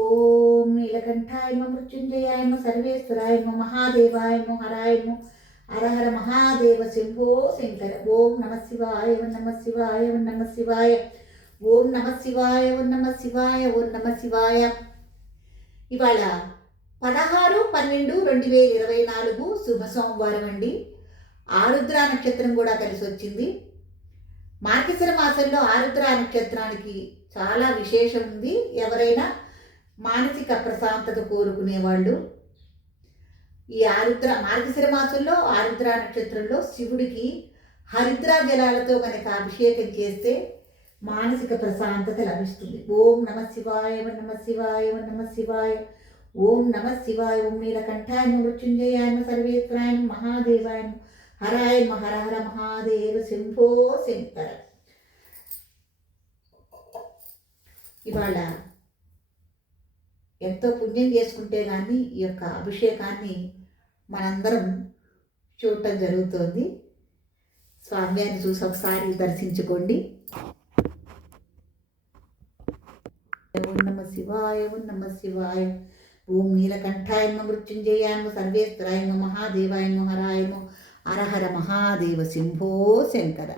ఓం నీలకంఠాయమ మృత్యుంజయాయమ సర్వేశ్వరాయమ మహాదేవాయమ హరాయమ హరహర మహాదేవ శంభో శంకర. ఓం నమ శివాయ నమ శివాయ నమ శివాయ. ఓం నమ శివాయ ఓం నమ శివాయ ఓం నమ శివాయ. ఇవాళ పదహారు పన్నెండు రెండు వేల ఇరవై నాలుగు శుభ సోమవారం అండి. ఆరుద్ర నక్షత్రం కూడా కలిసి వచ్చింది. మార్గశిర మాసంలో ఆరుద్ర నక్షత్రానికి చాలా విశేషం ఉంది. ఎవరైనా మానసిక ప్రశాంతత కోరుకునేవాళ్ళు. ఈ ఆరుద్ర మార్గశిర మాసంలో ఆరుద్ర నక్షత్రంలో శివుడికి హరిద్ర జలాలతో కనుక అభిషేకం చేస్తే మానసిక ప్రశాంతత లభిస్తుంది. ఓం నమ శివాయ నమ శివాయ నమ శివాయ. ఓం నమ శివాయ ఓం నీలకంఠాయ మృత్యుంజయాయ సర్వేశ్వరాయ మహాదేవాయ హరాయ హర హర మహాదేవ శంభో శంకర. ఇవాళ ఎంతో పుణ్యం చేసుకుంటే కానీ ఈ యొక్క అభిషేకాన్ని మనందరం చూడటం జరుగుతోంది. స్వామ్యాన్ని చూసి ఒకసారి దర్శించుకోండి. నమ శివాయ నమ శివాయ. ఓం నీలకంఠాయ మృత్యుంజయాయ సర్వేశ్వరాయ మహాదేవాయ హరాయ హరహర మహాదేవ శంభో శంకర.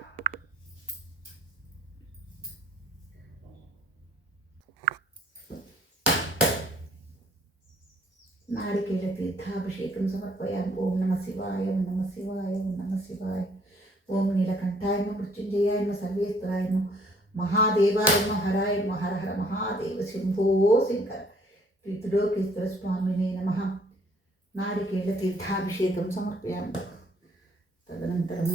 నాడికేళ తీర్థాభిషేకం సమర్పయామి ఓం నమ శివాయ ఓం నమ శివాయ ఓం నమ శివాయ ఓం నీలకంఠాయ మృత్యుంజయాయ సర్వేశ్వరాయ మహాదేవాయ హరాయ హర హర మహాదేవ శంభో శంకర ప్రీతిలోకేశ్వర స్వామినే నమ నారికేళ తీర్థాభిషేకం సమర్పయామి తదనంతరం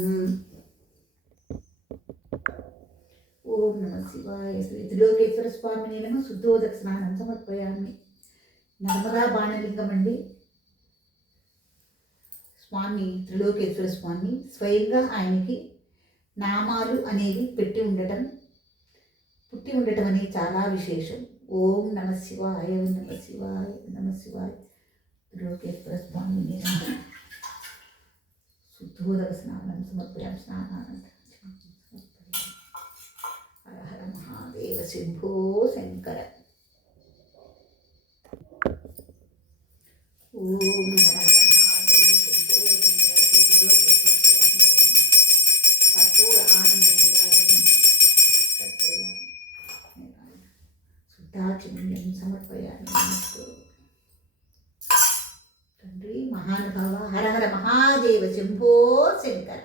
ఓం నమ శివాయ శ్రీ త్రిలోకేశ్వర స్వామిని నమ శుద్ధోదక స్నానం సమర్పయామి నర్మదా బాణలింగం అండి స్వామి త్రిలోకేశ్వర స్వామి స్వయంగా ఆయనకి నామాలు అనేవి పెట్టి ఉండటం పుట్టి ఉండటం అనేది చాలా విశేషం. ఓం నమ శివాయ నమ శివాయ నమ శివాయ. త్రిలోకేశ్వర స్వామి శుద్ధోదక స్నానం సమర్పయాం స్నానానంతరం హర హర మహాదేవ శంభో శంకర. ఓం హర హర మహాదేవ శంభో శంకర శుద్ధోదక కర్పూర ఆనంద విలాసం సమర్పయామి సమర్పయామి నమస్కారం తండ్రి మహానుభావ హర హర మహాదేవ శంభో శంకర.